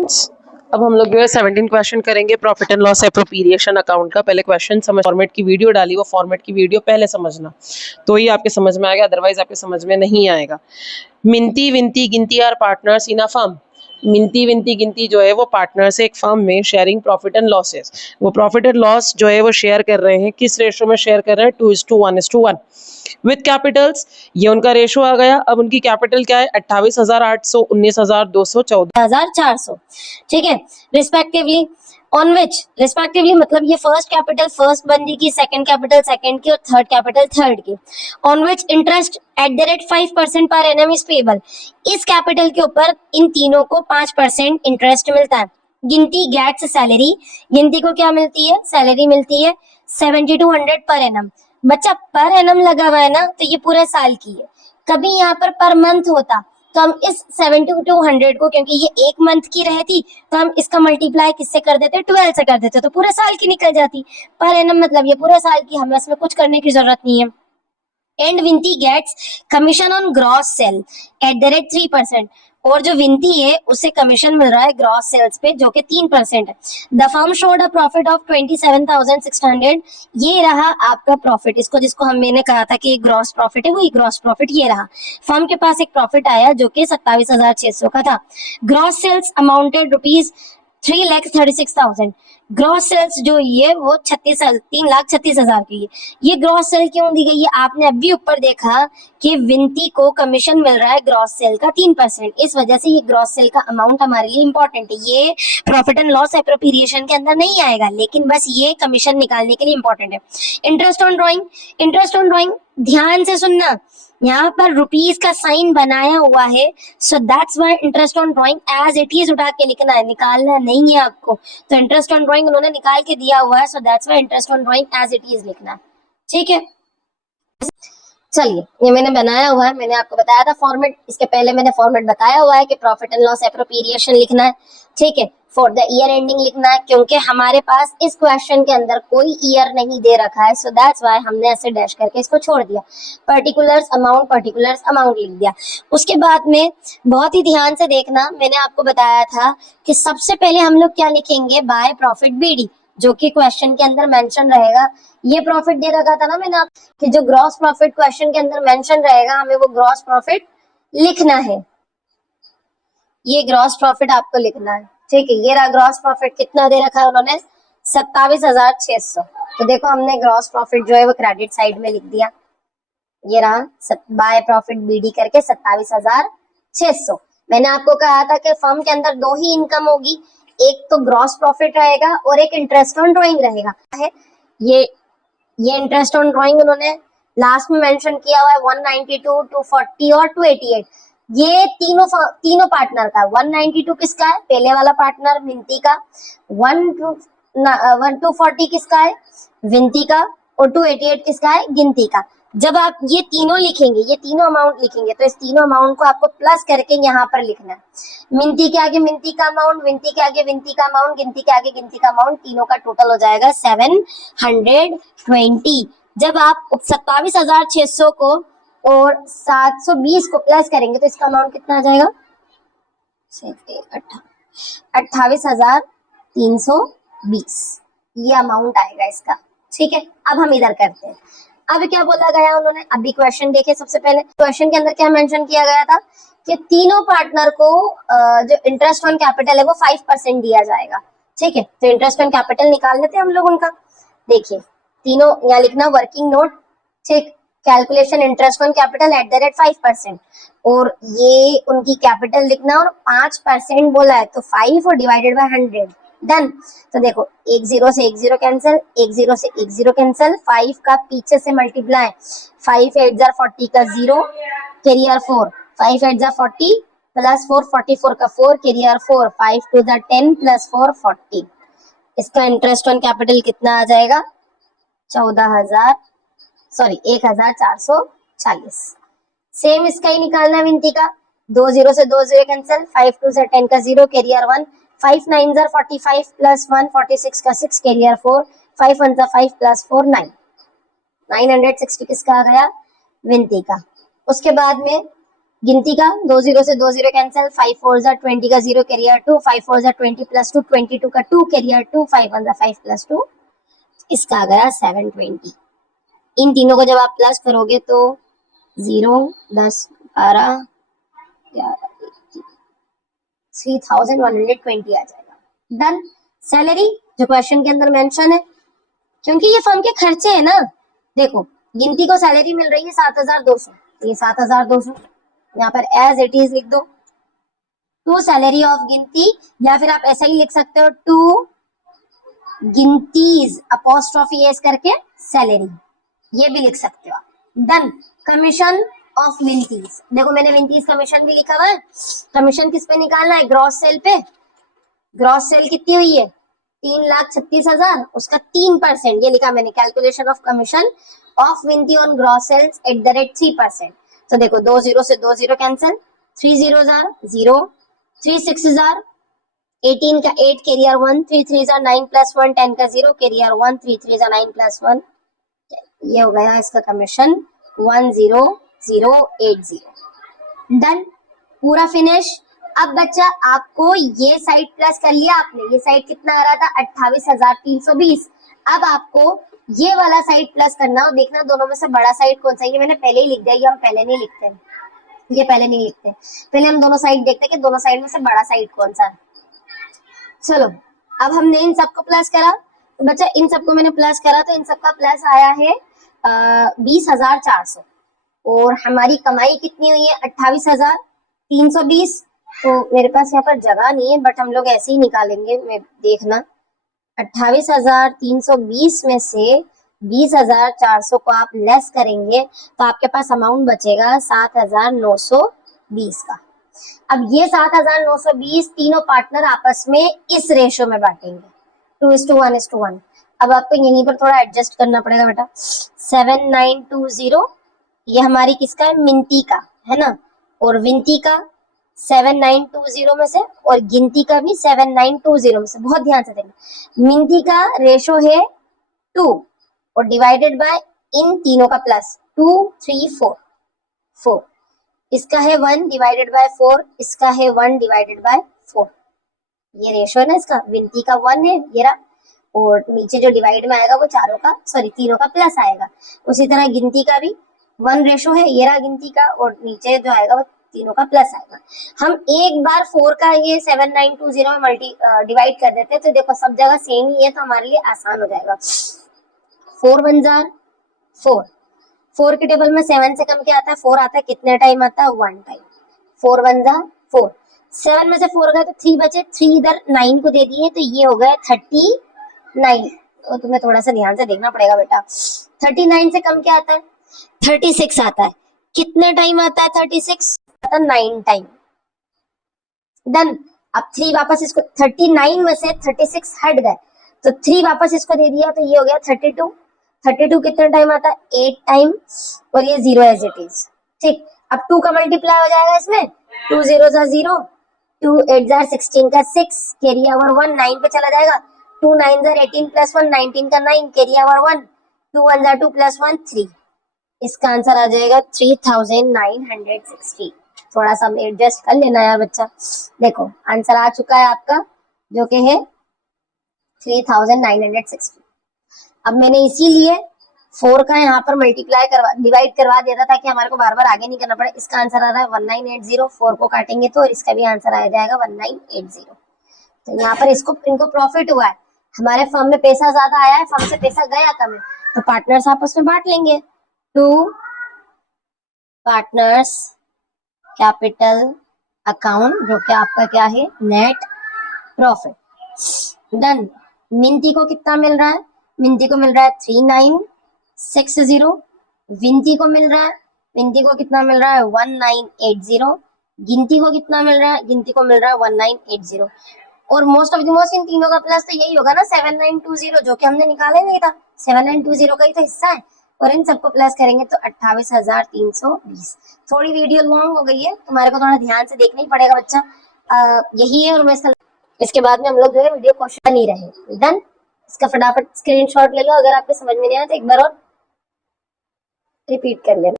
अब हम लोग जो है 17 क्वेश्चन करेंगे profit and loss appropriation account का। पहले क्वेश्चन समझ, फॉर्मेट की वीडियो डाली, वो फॉर्मेट की वीडियो पहले समझना तो ही आपके समझ में आएगा, अदरवाइज आपके समझ में नहीं आएगा। Minti Vinti Ginti are partners in a firm. Minti Vinti Ginti जो है वो पार्टनर्स है एक फर्म में, शेयरिंग प्रॉफिट एंड लॉसेस। वो प्रॉफिट एंड लॉस जो है वो शेयर कर रहे हैं, किस रेशो में शेयर कर रहे हैं? 2:1:1 विथ कैपिटल्स। ये उनका रेशो आ गया। अब उनकी कैपिटल क्या है? 28,800, 19,200, 14,400। ठीक है, रिस्पेक्टिवली ऑन विच, रिस्पेक्टिवली मतलब ये फर्स्ट कैपिटल फर्स्ट बंदी की, सेकंड कैपिटल सेकंड की और थर्ड कैपिटल थर्ड की। On which interest eight the rate 5% per annum is payable. इस कैपिटल के ऊपर इन तीनों को 5% इंटरेस्ट मिलता है। गिनती गेट्स सैलरी, गिनती को क्या मिलती है? सैलरी मिलती है 7200 पर एनम। बच्चा पर एनम लगा हुआ है ना, तो ये पूरे साल की है। कभी यहाँ पर मंथ होता तो हम इस 7200 को, क्योंकि ये एक मंथ की रहती, तो हम इसका मल्टीप्लाई किससे कर देते? 12 से कर देते, तो पूरे साल की निकल जाती। पर एनम मतलब ये पूरे साल की, हमें इसमें कुछ करने की जरूरत नहीं है। And Vinti gets commission on gross sale at the rate 3%। और जो विनती है उसे कमीशन मिल रहा है ग्रॉस सेल्स पे, जो कि 3% है। The firm showed a profit of 27,600। ये रहा आपका प्रॉफिट। इसको जिसको मैंने कहा था कि ग्रॉस प्रॉफिट है, वही ग्रॉस प्रॉफिट ये रहा। फर्म के पास एक प्रॉफिट आया जो कि 27,600 का था। Gross sales amounted rupees 3,36,000। Gross sales जो ये वो 3,36,000 की है। ये ग्रॉस सेल क्यों दी गई है? आपने अभी ऊपर देखा कि विनती को कमीशन मिल रहा है ग्रॉस सेल का 3%, इस वजह से ये ग्रॉस सेल का अमाउंट हमारे लिए इंपॉर्टेंट है। ये प्रॉफिट एंड लॉस एप्रोप्रिएशन के अंदर नहीं आएगा, लेकिन बस ये कमीशन निकालने के लिए इंपॉर्टेंट है। Interest on drawing, interest on drawing ध्यान से सुनना, यहाँ पर रुपीज का साइन बनाया हुआ है, so that's why interest on drawing as it is उठा के लिखना है, निकालना नहीं है आपको। तो इंटरेस्ट ऑन ड्रॉइंग उन्होंने निकाल के दिया हुआ है, so that's why interest on drawing as it is लिखना है। ठीक है, चलिए ये मैंने बनाया हुआ है, मैंने आपको बताया था फॉर्मेट, इसके पहले मैंने फॉर्मेट बताया हुआ है कि प्रॉफिट एंड लॉस एप्रोप्रिएशन लिखना है। ठीक है, फॉर द ईयर एंडिंग लिखना है, क्योंकि हमारे पास इस क्वेश्चन के अंदर कोई ईयर नहीं दे रखा है, सो दैट्स व्हाई हमने ऐसे डैश करके इसको छोड़ दिया। पर्टिकुलर्स अमाउंट लिख दिया। उसके बाद में बहुत ही ध्यान से देखना, मैंने आपको बताया था कि सबसे पहले हम लोग क्या लिखेंगे? बाय प्रॉफिट बीडी, जो कि क्वेश्चन के अंदर मेंशन रहेगा। ये प्रॉफिट दे रखा था ना मैंने आप, कि जो ग्रॉस प्रॉफिट क्वेश्चन के अंदर मेंशन रहेगा, हमें वो ग्रॉस प्रॉफिट लिखना है। ये ग्रॉस प्रॉफिट आपको लिखना है। ठीक है, ये रहा ग्रॉस प्रॉफिट। कितना दे रखा है उन्होंने? 27,600। तो देखो हमने ग्रॉस प्रॉफिट जो है वो क्रेडिट साइड में लिख दिया। ये रहा बाय प्रॉफिट बीडी करके 27,600। मैंने आपको कहा था कि फर्म के अंदर दो ही इनकम होगी, एक तो ग्रॉस प्रॉफिट रहेगा और एक इंटरेस्ट ऑन ड्रॉइंग रहेगा। है ये इंटरेस्ट ऑन ड्रॉइंग उन्होंने लास्ट में मेंशन किया हुआ है 192, 240 और 288। ये तीनों पार्टनर का। 192 किसका है? पहले वाला पार्टनर विनती का। 240 किसका है? विनती का। और 288 किसका है? गिनती का। जब आप ये तीनों लिखेंगे, ये तीनों अमाउंट लिखेंगे, तो इस तीनों अमाउंट को आपको प्लस करके यहाँ पर लिखना है। मिनती के आगे मिनती का अमाउंट, विनती के आगे विनती का अमाउंट, गिनती के आगे गिनती का अमाउंट, तीनों का टोटल हो जाएगा 720। जब आप 27,600 को और 720 को प्लस करेंगे तो इसका अमाउंट कितना आ जाएगा? 28,320 ये अमाउंट आएगा इसका। ठीक है, अब हम इधर करते हैं। अब क्या बोला गया उन्होंने? अभी क्वेश्चन देखिए। सबसे पहले क्वेश्चन के अंदर क्या मेंशन किया गया था कि तीनों पार्टनर को जो इंटरेस्ट ऑन कैपिटल है वो 5% दिया जाएगा। ठीक है, तो इंटरेस्ट ऑन कैपिटल निकाल लेते हैं हम लोग उनका। देखिए तीनों यहाँ लिखना वर्किंग नोट। ठीक, calculation interest on capital eight the rate 5%, और ये उनकी कैपिटल लिखना, और 5% बोला है तो 5 और डिवाइडेड बाय 100। डन। तो देखो एक 0 से एक 0 कैंसिल, एक 0 से एक 0 कैंसिल, 5 का पीछे से मल्टीप्लाई, 5 8 जार 40 का 0 कैरियर 4, 5 8 जार 40 प्लस 4 44 का 4 कैरियर 4, 5 2 जार 10 प्लस 4 40। इसका इंटरेस्ट ऑन कैपिटल कितना आ जाएगा? 1,440। सेम इसका ही निकालना है विनती का। 2 0 से 2 0 कैंसिल, 5 2 से 10 का 0 कैरियर 1, 5 9 जार 45 प्लस 1 46 का 6 कैरियर 4, 5 1 जार 5 प्लस 4 9, 960 किसका आ गया? विनती का। उसके बाद में गिनती का 2 जीरो से 2 जीरो कैंसिल, 5 4 जा 20 का 0 कैरियर 2, 5 4 जा 20 प्लस 2 22 का 2 कैरियर 2, 5 1 जा 5 प्लस 2, इसका आ गया 720। इन तीनों को जब आप प्लस करोगे तो 0 10 12 3120 आ जाएगा। डन। सैलरी जो क्वेश्चन के अंदर मेंशन है, क्योंकि ये फर्म के खर्चे है ना। देखो गिनती को सैलरी मिल रही है 7200, ये 7200 यहाँ पर एज इट इज लिख दो, टू सैलरी ऑफ गिनती, या फिर आप ऐसा ही लिख सकते हो टू गिनतीज अपॉस्ट्रोफी एस करके सैलरी, ये भी लिख सकते हो आप। डन। कमीशन ऑफ विंटीज, देखो मैंने विंटीज कमीशन भी लिखा हुआ है। कमीशन किस पे निकालना है? ग्रॉस सेल पे। ग्रॉस सेल कितनी हुई है? 3,36,000, उसका 3%, ये लिखा मैंने, calculation of commission of Vinti on gross sales at the rate 3%। तो देखो 2 जीरो से 2 जीरो कैंसिल, 3 जीरो 0, 3 6 18 का 8 कैरियर 1, 3 3 9 प्लस 1, 10 का 0 कैरियर 1, 3 3 9 प्लस 1, ये हो गया इसका कमीशन 10080। डन। पूरा फिनिश। अब बच्चा आपको ये साइड प्लस कर लिया आपने, ये साइड कितना आ रहा था? 28,320। अब आपको ये वाला साइड प्लस करना और देखना दोनों में से बड़ा साइड कौन सा है। ये मैंने पहले ही लिख दिया, ये हम पहले नहीं लिखते, ये पहले नहीं लिखते, पहले हम दोनों साइड देखते हैं कि दोनों साइड में से बड़ा साइड कौन सा है। चलो अब हमने इन सबको प्लस करा, तो बच्चा इन सबको मैंने प्लस करा तो इन सबका प्लस आया है 20,400, और हमारी कमाई कितनी हुई है? 28,320। तो मेरे पास यहाँ पर जगह नहीं है, बट हम लोग ऐसे ही निकालेंगे, मैं देखना 28,320 में से 20,400 को आप लेस करेंगे तो आपके पास अमाउंट बचेगा 7,920 का। अब ये 7,920 तीनों पार्टनर आपस में इस रेशो में बांटेंगे 2:1:1। अब आपको यहीं पर थोड़ा एडजस्ट करना पड़ेगा बेटा। 7920 ये हमारी किसका है? मिंती का है ना, और विंती का 7920 में से, और गिनती का भी 7920 में से। बहुत ध्यान से देखना, मिंती का रेशो है 2 और डिवाइडेड बाय इन तीनों का प्लस 2 3 4 4, इसका है 1 डिवाइडेड बाय 4, इसका है 1 डिवाइडेड बाय 4। ये रेशो है ना इसका, विंती का 1 है ये रहा, और नीचे जो डिवाइड में आएगा वो तीनों का प्लस आएगा। उसी तरह गिनती का भी 1 रेशो है, ये रहा गिनती का, और नीचे जो आएगा वो तीनों का प्लस आएगा। हम एक बार 4 का ये 7920 में डिवाइड कर देते हैं, तो देखो सब जगह सेम ही है, तो हमारे लिए आसान हो जाएगा। 4 1 जार 4, 4 के टेबल में 7 से कम क्या आता है? 4 आता है। कितने टाइम आता है? 1 टाइम। 4 1 जा 4, 7 में से 4 गए तो 3 बचे, 3 इधर 9 को दे दिए, तो ये हो गया 39। तो तुम्हें थोड़ा सा ध्यान से देखना पड़ेगा बेटा। 39 से कम क्या आता है? 36 आता है। कितने टाइम आता है 36? 9 टाइम। डन। अब 3 वापस इसको, 39 में से 36 हट गए तो 3 वापस इसको दे दिया, तो ये हो गया 32। 32 कितने टाइम आता है? 8 टाइम, और ये 0 एज इट इज। ठीक। अब 2 का मल्टीप्लाई हो जाएगा इसमें, 2 0 जा 0, 2 8 जा 16 का 6 कैरी ओवर 1, 9 पे चला जाएगा, 2 9 जा 18 प्लस 1, 19 का 9 कैरी ओवर 1, 2 1 जा 2 प्लस 1 3। इसका आंसर आ जाएगा 3,960। थोड़ा सा एडजस्ट कर लेना यार बच्चा। देखो आंसर आ चुका है आपका, जो कि है 3,960। अब मैंने इसीलिए 4 का यहाँ पर डिवाइड करवा दिया था, ताकि हमारे को बार बार आगे नहीं करना पड़े। इसका आंसर आ रहा है 1980, 4 को काटेंगे तो, और इसका भी आंसर आ जाएगा 1980। तो यहाँ पर इनको प्रॉफिट हुआ है, हमारे फर्म में पैसा ज्यादा आया है, फर्म से पैसा गया कम है, तो पार्टनर्स आपस में बांट लेंगे। 2 पार्टनर्स कैपिटल अकाउंट, जो कि आपका क्या है? Net profit. डन। मिंती को कितना मिल रहा है? मिंती को मिल रहा है 3960। विंती को मिल रहा है, विंती को कितना मिल रहा है? 1980। गिनती को कितना मिल रहा है? गिनती को मिल रहा है 1980। और most of the most in तीनों का प्लस तो यही होगा ना 7920, जो कि हमने निकाला नहीं था, 7920 का ही तो हिस्सा है, और इन सबको प्लस करेंगे तो 28,320। थोड़ी वीडियो लॉन्ग हो गई है, तुम्हारे को थोड़ा ध्यान से देखना ही पड़ेगा बच्चा। यही है, और मैं इसके बाद में हम लोग जो है वीडियो क्वेश्चन ही रहे। डन। इसका फटाफट स्क्रीनशॉट ले लो, अगर आपको समझ में नहीं आया तो एक बार और रिपीट कर लेना।